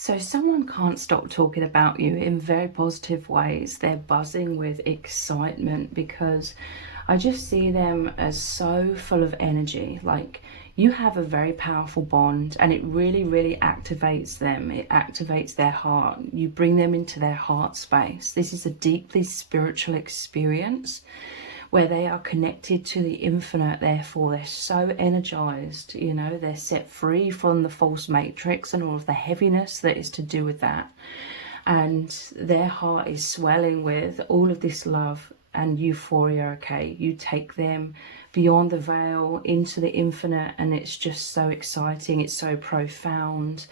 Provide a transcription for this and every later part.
So someone can't stop talking about you in very positive ways. They're buzzing with excitement because I just see them as so full of energy. Like, you have a very powerful bond, and it really, really activates them. It activates their heart. You bring them into their heart space. This is a deeply spiritual experience where they are connected to the infinite. Therefore they're so energized, you know, they're set free from the false matrix and all of the heaviness that is to do with that, and their heart is swelling with all of this love and euphoria. Okay, you take them beyond the veil into the infinite, and it's just so exciting, it's so profound,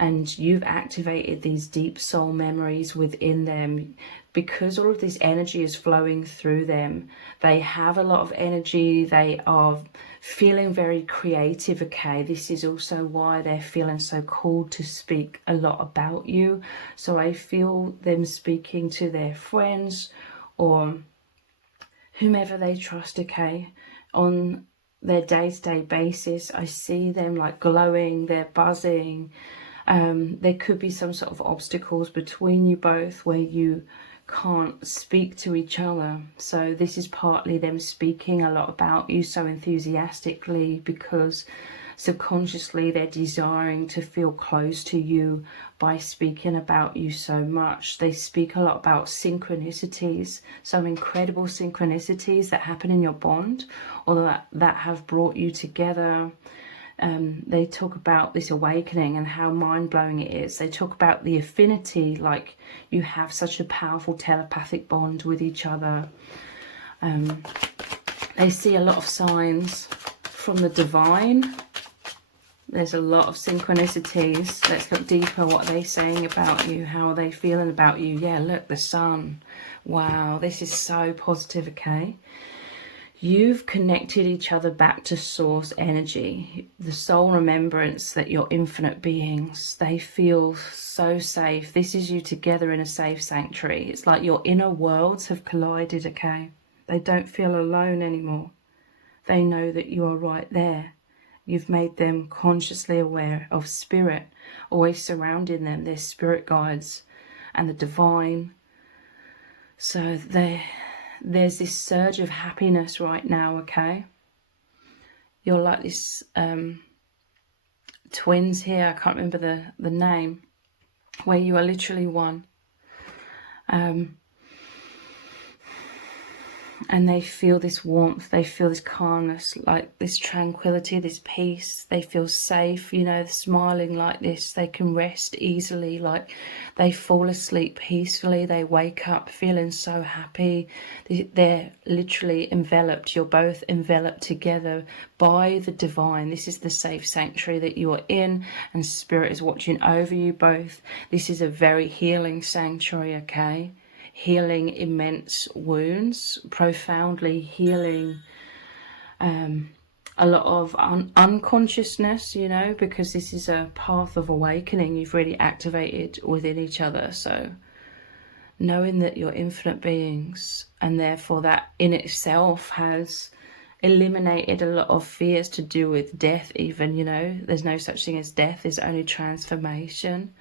and you've activated these deep soul memories within them. Because all of this energy is flowing through them, they have a lot of energy, they are feeling very creative. Okay, this is also why they're feeling so called to speak a lot about you. So I feel them speaking to their friends or whomever they trust, okay, on their day-to-day basis. I see them like glowing, they're buzzing. There could be some sort of obstacles between you both where you can't speak to each other. So this is partly them speaking a lot about you so enthusiastically because subconsciously they're desiring to feel close to you by speaking about you so much. They speak a lot about synchronicities, some incredible synchronicities that happen in your bond or that have brought you together. They talk about this awakening and how mind-blowing it is. They talk about the affinity, like you have such a powerful telepathic bond with each other. They see a lot of signs from the divine. There's a lot of synchronicities. Let's look deeper. What are they saying about you? How are they feeling about you? Yeah, look, the sun. Wow, this is so positive, okay? You've connected each other back to source energy, the soul remembrance that you're infinite beings. They feel so safe. This is you together in a safe sanctuary. It's like your inner worlds have collided, okay? They don't feel alone anymore. They know that you are right there. You've made them consciously aware of spirit, always surrounding them, their spirit guides and the divine. So there's this surge of happiness right now, okay? You're like this twins here, I can't remember the name, where you are literally one. And they feel this warmth, they feel this calmness, like this tranquility, this peace. They feel safe, you know, smiling like this. They can rest easily, like they fall asleep peacefully. They wake up feeling so happy. They're literally enveloped. You're both enveloped together by the divine. This is the safe sanctuary that you are in, and spirit is watching over you both. This is a very healing sanctuary, okay? Healing immense wounds, profoundly healing a lot of unconsciousness, you know, because this is a path of awakening you've really activated within each other. So knowing that you're infinite beings, and therefore that in itself has eliminated a lot of fears to do with death even, you know. There's no such thing as death, there's only transformation.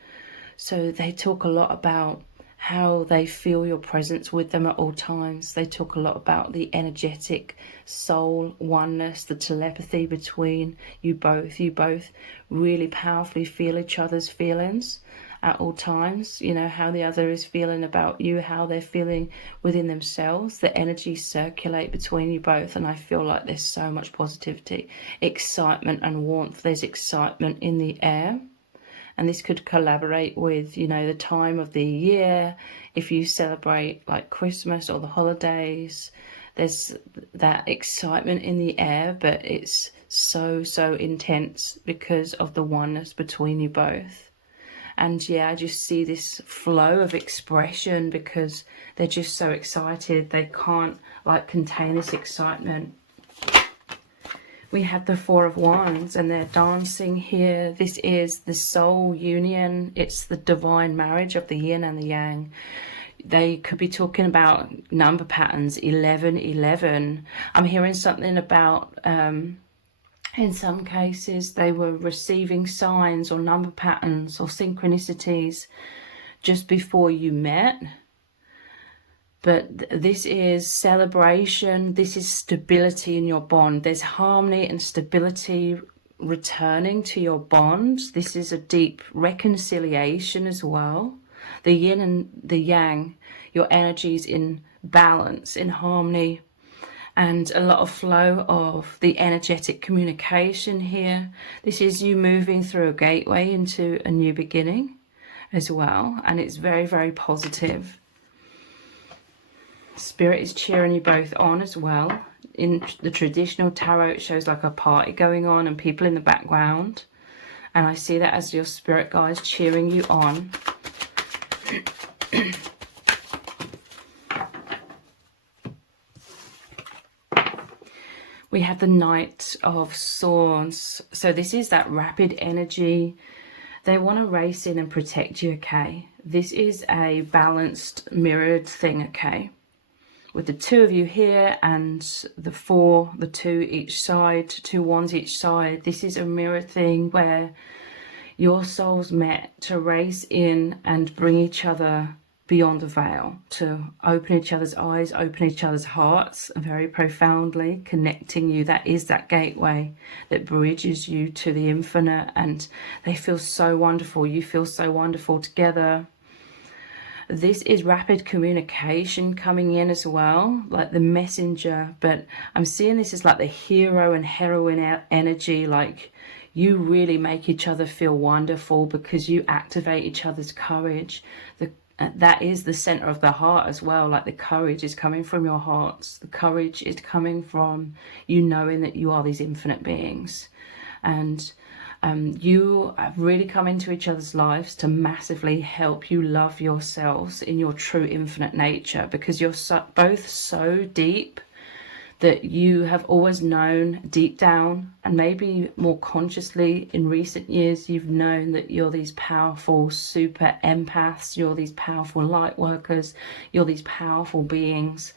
So they talk a lot about how they feel your presence with them at all times. They talk a lot about the energetic soul oneness, the telepathy between you both. You both really powerfully feel each other's feelings at all times. You know, how the other is feeling about you, how they're feeling within themselves. The energies circulate between you both, and I feel like there's so much positivity, excitement and warmth. There's excitement in the air. And this could collaborate with, you know, the time of the year. If you celebrate like Christmas or the holidays, there's that excitement in the air, but it's so intense because of the oneness between you both. And yeah, I just see this flow of expression because they're just so excited. They can't like contain this excitement. We have the Four of Wands, and they're dancing here. This is the soul union. It's the divine marriage of the yin and the yang. They could be talking about number patterns, 1111. I'm hearing something about In some cases, they were receiving signs or number patterns or synchronicities just before you met. But this is celebration. This is stability in your bond. There's harmony and stability returning to your bond. This is a deep reconciliation as well. The yin and the yang, your energies in balance, in harmony, and a lot of flow of the energetic communication here. This is you moving through a gateway into a new beginning as well, and it's very, very positive. Spirit is cheering you both on as well. In the traditional tarot, it shows like a party going on and people in the background, and I see that as your spirit guides cheering you on. We have the Knight of Swords. So this is that rapid energy. They want to race in and protect you, okay? This is a balanced, mirrored thing, okay? With the two of you here and the two each side, two wands each side. This is a mirror thing where your souls met to race in and bring each other beyond the veil, to open each other's eyes, open each other's hearts very profoundly, connecting you. That is that gateway that bridges you to the infinite, and they feel so wonderful. You feel so wonderful together. This is rapid communication coming in as well, like the messenger, but I'm seeing this as like the hero and heroine energy, like you really make each other feel wonderful because you activate each other's courage. That is the center of the heart as well. Like the courage is coming from your hearts. The courage is coming from you knowing that you are these infinite beings. And you have really come into each other's lives to massively help you love yourselves in your true infinite nature, because you're both so deep that you have always known deep down, and maybe more consciously in recent years, you've known that you're these powerful super empaths, you're these powerful light workers, you're these powerful beings.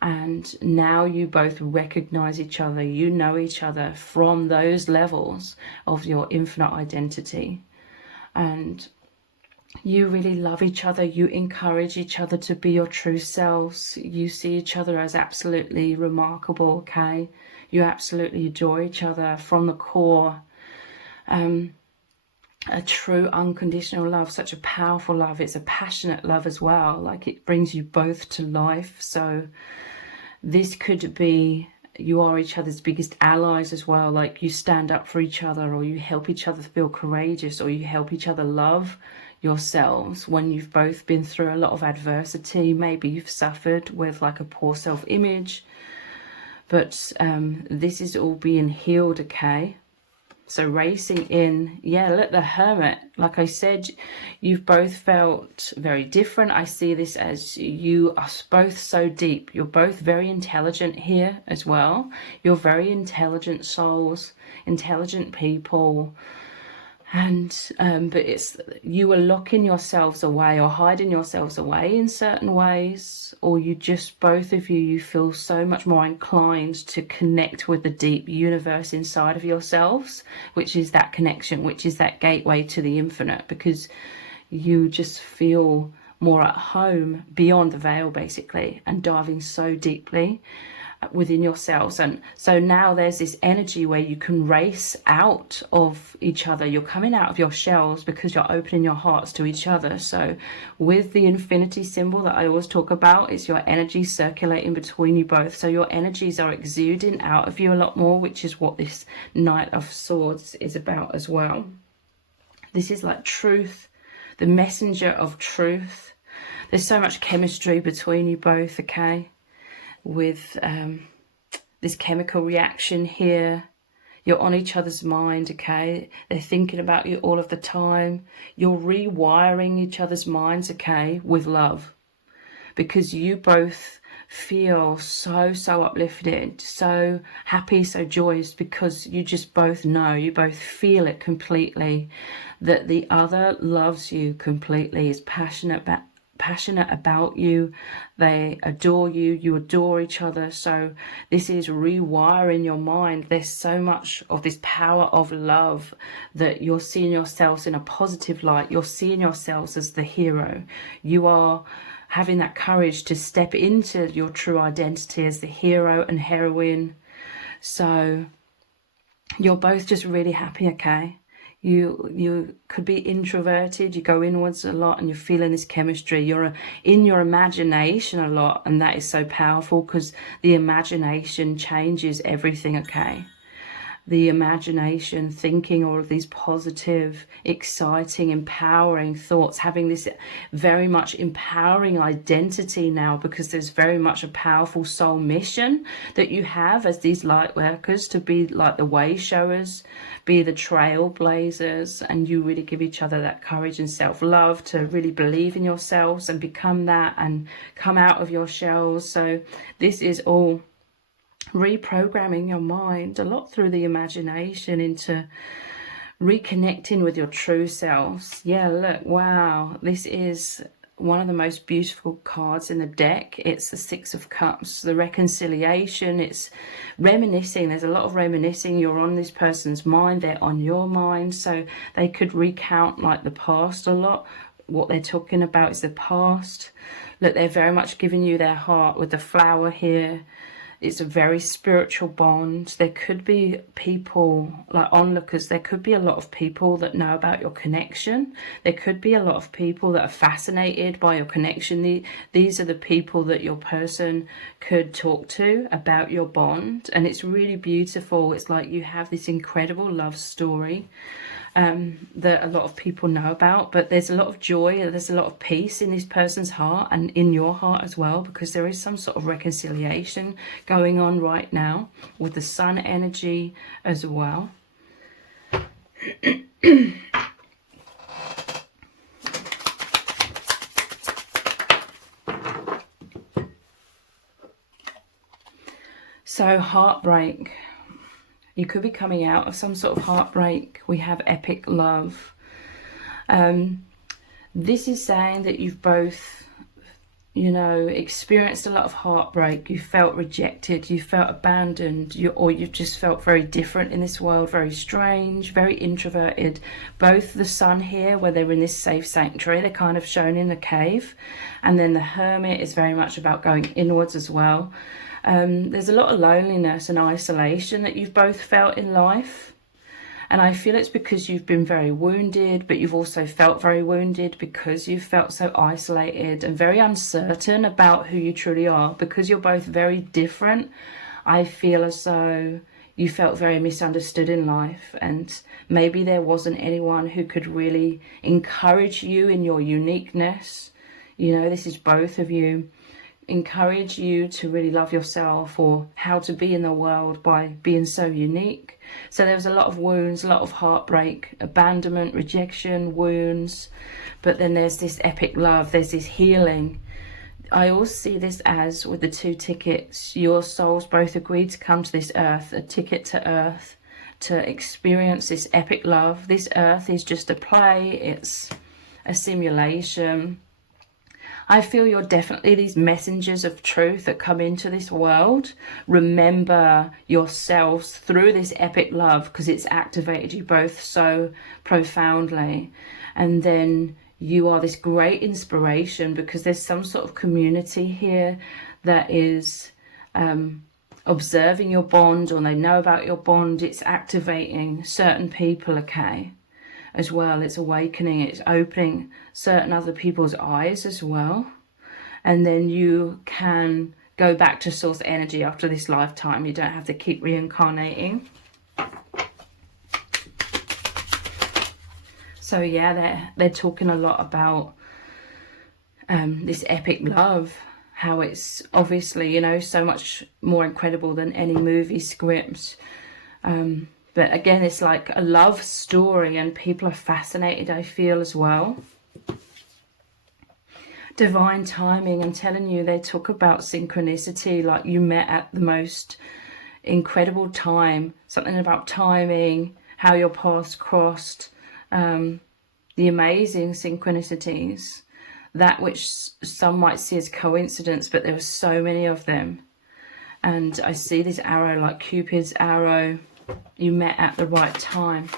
And now you both recognize each other, you know each other from those levels of your infinite identity. And you really love each other. You encourage each other to be your true selves. You see each other as absolutely remarkable, okay? You absolutely adore each other from the core. A true unconditional love, such a powerful love. It's a passionate love as well. Like it brings you both to life. So this could be, you are each other's biggest allies as well. Like you stand up for each other, or you help each other feel courageous, or you help each other love yourselves when you've both been through a lot of adversity. Maybe you've suffered with like a poor self-image, but this is all being healed, okay? So racing in, yeah, look, the Hermit. Like I said, you've both felt very different. I see this as you are both so deep. You're both very intelligent here as well. You're very intelligent souls, intelligent people. And but it's, you are locking yourselves away or hiding yourselves away in certain ways, or you just, both of you feel so much more inclined to connect with the deep universe inside of yourselves, which is that connection, which is that gateway to the infinite, because you just feel more at home beyond the veil basically, and diving so deeply within yourselves. And so now there's this energy where you can race out of each other. You're coming out of your shells because you're opening your hearts to each other. So with the infinity symbol that I always talk about, it's your energy circulating between you both. So your energies are exuding out of you a lot more, which is what this Knight of Swords is about as well. This is like truth, the messenger of truth. There's so much chemistry between you both, okay? With this chemical reaction here. You're on each other's mind, okay? They're thinking about you all of the time. You're rewiring each other's minds, okay, with love. Because you both feel so uplifted, so happy, so joyous, because you just both know, you both feel it completely, that the other loves you completely, is passionate passionate about you, they adore you, you adore each other. So this is rewiring your mind. There's so much of this power of love that you're seeing yourselves in a positive light. You're seeing yourselves as the hero. You are having that courage to step into your true identity as the hero and heroine. So you're both just really happy, okay? You could be introverted, you go inwards a lot, and you're feeling this chemistry. You're in your imagination a lot, and that is so powerful because the imagination changes everything, okay? The imagination, thinking all of these positive, exciting, empowering thoughts, having this very much empowering identity now, because there's very much a powerful soul mission that you have as these light workers, to be like the way showers, be the trailblazers, and you really give each other that courage and self-love to really believe in yourselves and become that and come out of your shells. So this is all reprogramming your mind a lot through the imagination into reconnecting with your true selves. Yeah, look, wow, this is one of the most beautiful cards in the deck. It's the Six of Cups, the reconciliation. It's reminiscing. There's a lot of reminiscing. You're on this person's mind, they're on your mind, so they could recount like the past a lot. What they're talking about is the past. Look, they're very much giving you their heart with the flower here. It's a very spiritual bond. There could be people, like onlookers, there could be a lot of people that know about your connection. There could be a lot of people that are fascinated by your connection. These are the people that your person could talk to about your bond. And it's really beautiful. It's like you have this incredible love story that a lot of people know about, but there's a lot of joy, there's a lot of peace in this person's heart and in your heart as well, because there is some sort of reconciliation going on right now with the sun energy as well. So heartbreak. You could be coming out of some sort of heartbreak. We have epic love. This is saying that you've both, you know, experienced a lot of heartbreak. You felt rejected, you felt abandoned, or you've just felt very different in this world, very strange, very introverted. Both the sun here, where they're in this safe sanctuary, they're kind of shown in the cave. And then the hermit is very much about going inwards as well. There's a lot of loneliness and isolation that you've both felt in life. And I feel it's because you've been very wounded, but you've also felt very wounded because you've felt so isolated and very uncertain about who you truly are. Because you're both very different, I feel as though you felt very misunderstood in life, and maybe there wasn't anyone who could really encourage you in your uniqueness. You know, this is both of you. Encourage you to really love yourself, or how to be in the world by being so unique. So there was a lot of wounds, a lot of heartbreak, abandonment, rejection, wounds. But then there's this epic love, there's this healing. I also see this as with the two tickets. Your souls both agreed to come to this earth, a ticket to earth, to experience this epic love. This earth is just a play, it's a simulation. I feel you're definitely these messengers of truth that come into this world. Remember yourselves through this epic love, because it's activated you both so profoundly. And then you are this great inspiration, because there's some sort of community here that is observing your bond, or they know about your bond. It's activating certain people, okay? As well, it's awakening, it's opening certain other people's eyes as well. And then you can go back to source energy after this lifetime. You don't have to keep reincarnating. So yeah, they're talking a lot about this epic love, how it's obviously, you know, so much more incredible than any movie script. But again, it's like a love story, and people are fascinated, I feel, as well. Divine timing, I'm telling you, they talk about synchronicity, like you met at the most incredible time. Something about timing, how your paths crossed, the amazing synchronicities that which some might see as coincidence, but there were so many of them. And I see this arrow like Cupid's arrow. You met at the right time.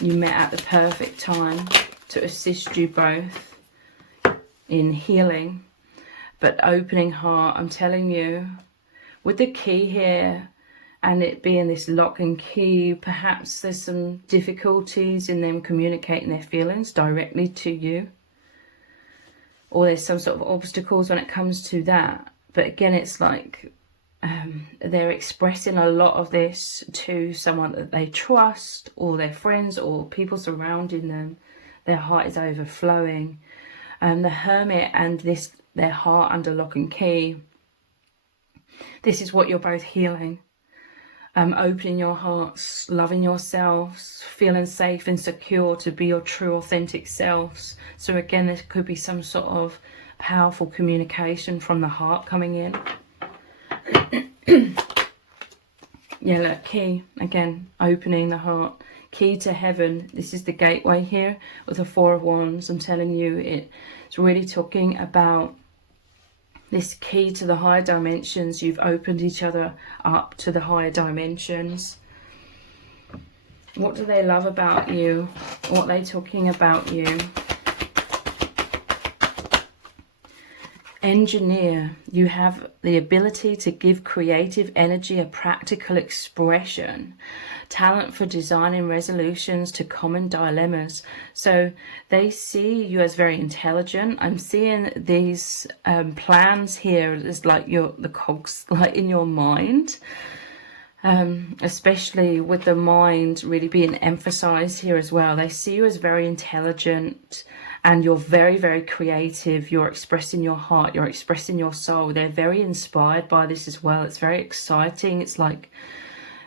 You met at the perfect time to assist you both in healing. But opening heart, I'm telling you, with the key here and it being this lock and key, perhaps there's some difficulties in them communicating their feelings directly to you. Or there's some sort of obstacles when it comes to that. But again, it's like they're expressing a lot of this to someone that they trust, or their friends, or people surrounding them. Their heart is overflowing. The Hermit and this, their heart under lock and key. This is what you're both healing. Opening your hearts, loving yourselves, feeling safe and secure to be your true authentic selves. So again, there could be some sort of powerful communication from the heart coming in. Yeah, look, key, again, opening the heart. Key to heaven. This is the gateway here with the Four of Wands. I'm telling you, it's really talking about this key to the higher dimensions. You've opened each other up to the higher dimensions. What do they love about you? What are they talking about you? Engineer. You have the ability to give creative energy a practical expression. Talent for designing resolutions to common dilemmas. So they see you as very intelligent. I'm seeing these plans here as like the cogs like in your mind. Especially with the mind really being emphasized here as well. They see you as very intelligent, and you're very, very creative. You're expressing your heart, you're expressing your soul. They're very inspired by this as well. It's very exciting. It's like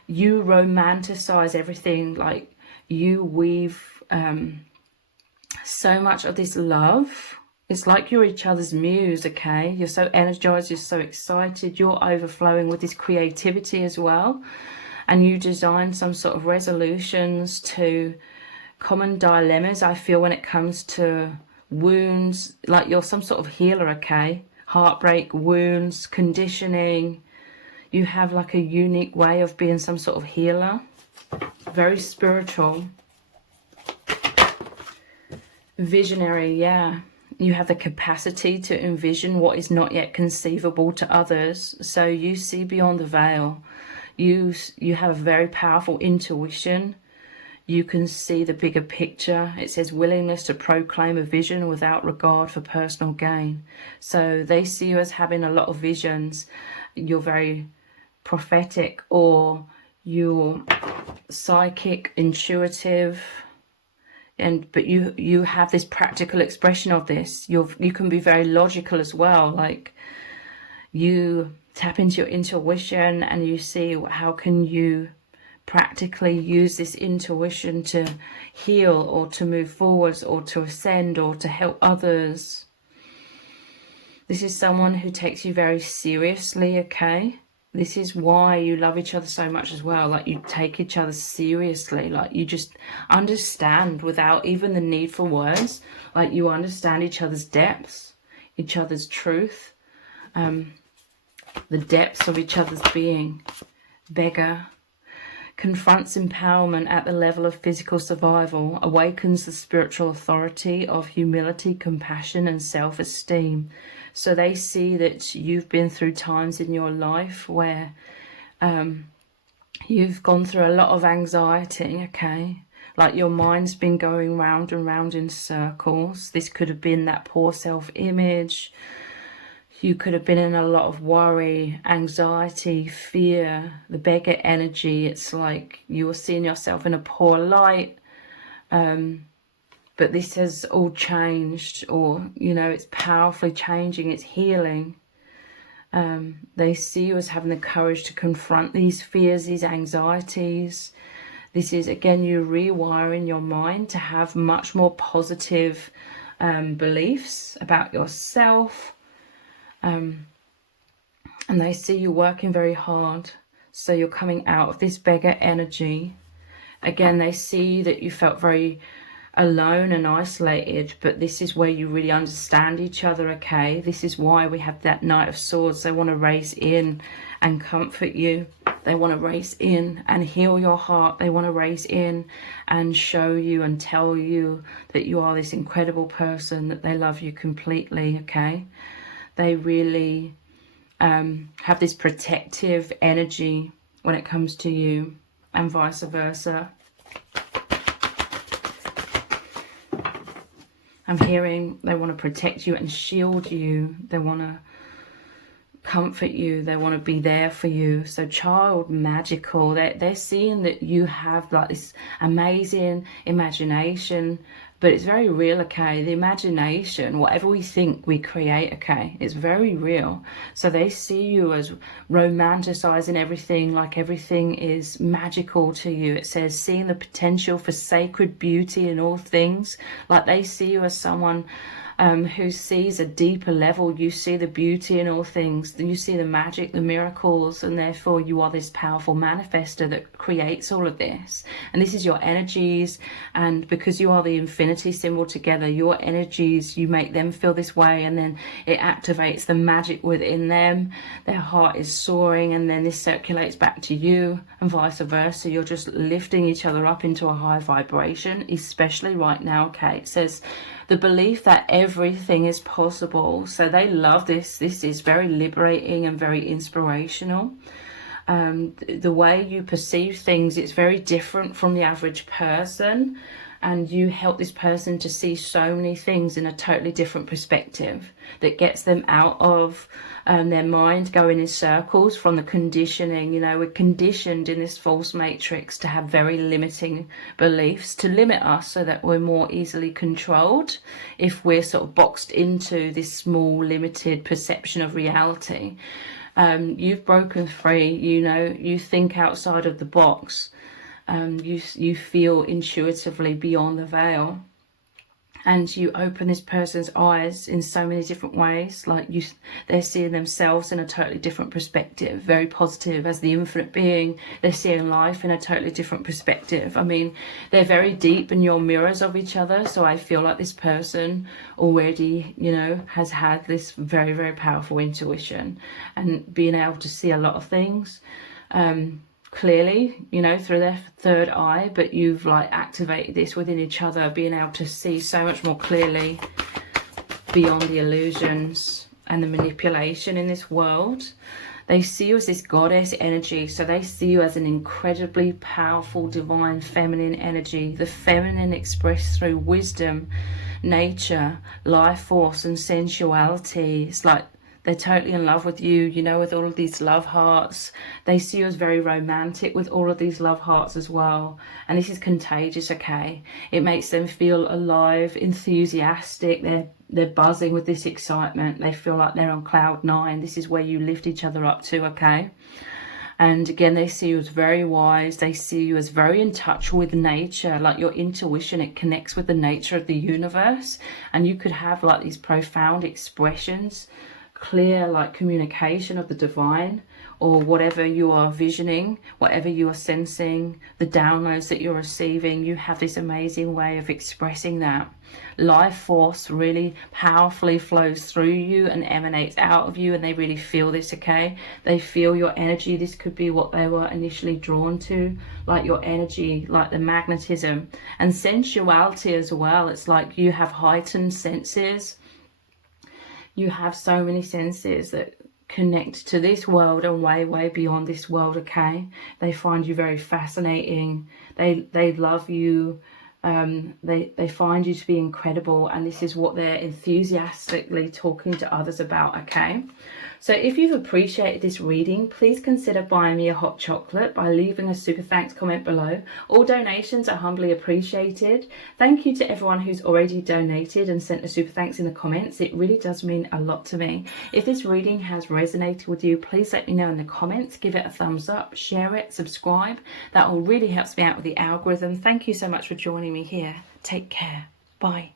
you romanticize everything, like you weave so much of this love. It's like you're each other's muse, okay? You're so energized, you're so excited, you're overflowing with this creativity as well. And you design some sort of resolutions to common dilemmas, I feel, when it comes to wounds. Like you're some sort of healer, okay? Heartbreak, wounds, conditioning. You have like a unique way of being some sort of healer. Very spiritual. Visionary, yeah. You have the capacity to envision what is not yet conceivable to others. So you see beyond the veil. You have a very powerful intuition. You can see the bigger picture. It says willingness to proclaim a vision without regard for personal gain. So they see you as having a lot of visions. You're very prophetic, or you're psychic, intuitive. But you have this practical expression of this. You can be very logical as well. Like you tap into your intuition and you see how can you practically use this intuition to heal, or to move forwards, or to ascend, or to help others. This is someone who takes you very seriously, okay? This is why you love each other so much as well. Like you take each other seriously. Like you just understand without even the need for words. Like you understand each other's depths, each other's truth, the depths of each other's being. Beggar. Confronts empowerment at the level of physical survival. Awakens the spiritual authority of humility, compassion, and self-esteem. So they see that you've been through times in your life where you've gone through a lot of anxiety, okay? Like your mind's been going round and round in circles. This could have been that poor self-image. You could have been in a lot of worry, anxiety, fear, the beggar energy. It's like you were seeing yourself in a poor light. But this has all changed, or, you know, it's powerfully changing, it's healing. They see you as having the courage to confront these fears, these anxieties. This is, again, you rewiring your mind to have much more positive beliefs about yourself. And they see you working very hard. So you're coming out of this beggar energy. Again, they see that you felt very alone and isolated, but this is where you really understand each other, okay? This is why we have that Knight of Swords. They want to race in and comfort you. They want to race in and heal your heart. They want to race in and show you and tell you that you are this incredible person, that they love you completely, okay? They really have this protective energy when it comes to you, and vice versa. I'm hearing they want to protect you and shield you. They want to comfort you. They want to be there for you. So child magical, they're seeing that you have like this amazing imagination, but it's very real, okay? The imagination, whatever we think, we create, okay? It's very real. So they see you as romanticizing everything, like everything is magical to you. It says seeing the potential for sacred beauty in all things. Like they see you as someone who sees a deeper level. You see the beauty in all things. You see the magic, the miracles, and therefore you are this powerful manifester that creates all of this. And this is your energies, and because you are the infinity symbol together, your energies, you make them feel this way, and then it activates the magic within them. Their heart is soaring, and then this circulates back to you, and vice versa. You're just lifting each other up into a high vibration, especially right now, okay? It says the belief that everything is possible. So they love this. This is very liberating and very inspirational. The way you perceive things, it's very different from the average person. And you help this person to see so many things in a totally different perspective that gets them out of their mind going in circles from the conditioning. You know, we're conditioned in this false matrix to have very limiting beliefs, to limit us so that we're more easily controlled if we're sort of boxed into this small, limited perception of reality. You've broken free, you know, you think outside of the box. You feel intuitively beyond the veil, and you open this person's eyes in so many different ways. Like they're seeing themselves in a totally different perspective, very positive as the infinite being. They're seeing life in a totally different perspective. I mean, they're very deep and you're mirrors of each other. So I feel like this person already, you know, has had this very, very powerful intuition and being able to see a lot of things. Clearly, you know, through their third eye, but you've like activated this within each other, being able to see so much more clearly beyond the illusions and the manipulation in this world. They see you as this goddess energy, so they see you as an incredibly powerful, divine, feminine energy. The feminine expressed through wisdom, nature, life force, and sensuality. It's like they're totally in love with you, you know, with all of these love hearts. They see you as very romantic with all of these love hearts as well. And this is contagious, okay? It makes them feel alive, enthusiastic. They're buzzing with this excitement. They feel like they're on cloud 9. This is where you lift each other up to, okay? And again, they see you as very wise. They see you as very in touch with nature, like your intuition. It connects with the nature of the universe. And you could have like these profound expressions, clear like communication of the divine, or whatever you are visioning, whatever you are sensing, the downloads that you're receiving. You have this amazing way of expressing that. Life force really powerfully flows through you and emanates out of you, and they really feel this, okay? They feel your energy. This could be what they were initially drawn to, like your energy, like the magnetism and sensuality as well. It's like you have heightened senses. You have so many senses that connect to this world and way, way beyond this world, okay? They find you very fascinating. They love you. They find you to be incredible, and this is what they're enthusiastically talking to others about, okay? So if you've appreciated this reading, please consider buying me a hot chocolate by leaving a super thanks comment below. All donations are humbly appreciated. Thank you to everyone who's already donated and sent a super thanks in the comments. It really does mean a lot to me. If this reading has resonated with you, please let me know in the comments. Give it a thumbs up, share it, subscribe. That all really helps me out with the algorithm. Thank you so much for joining me here. Take care. Bye.